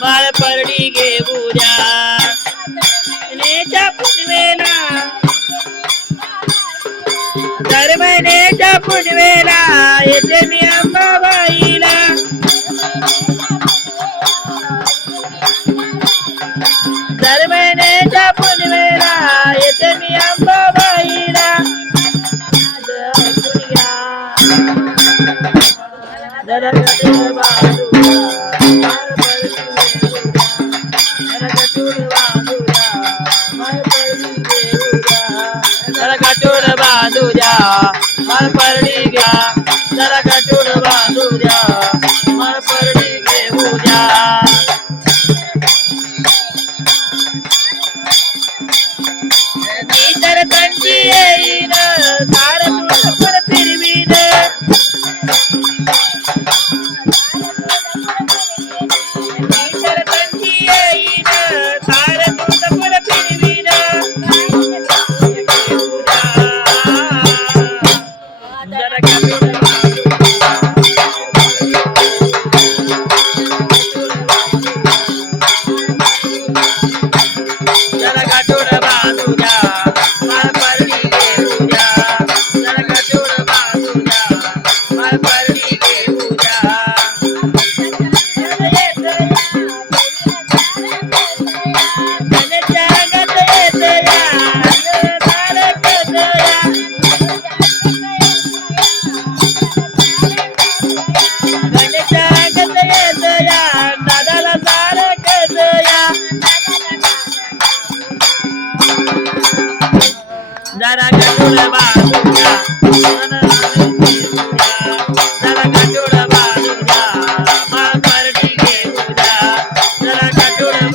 माळ परडी घेऊ द्या महिन्याच्या पुनवेला दर महिन्याच्या पुनवेला येते मी अंबाबाईला दर महिन्याच्या पुनवेला येते मी अंबाबाईला जरा कटून बाजूला जरा कटून बाजूला माळ परडी घेऊ द्या जरा कटून बांधू द्या माळ परडी घ्या जरा कटून बांधू द्या माळ परडी घेऊ द्या तर कंची येईन तार तुझ फिरवीन तर कंची येईन तार तुझ फिरवीन जरा कटून जरा कटून बांधू द्या माळ परडी घेऊ द्या जरा कटून बांधू द्या माळ परडी घेऊ द्या गणेशच्या रंगात येत या तारकत या गणेशच्या रंगात येत या दादाला तारकत या जरा कटून बांधू द्या जरा कटून बांधू द्या माळ परडी घेऊ द्या जरा कटून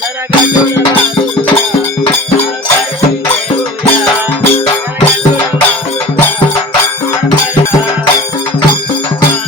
जरा कटून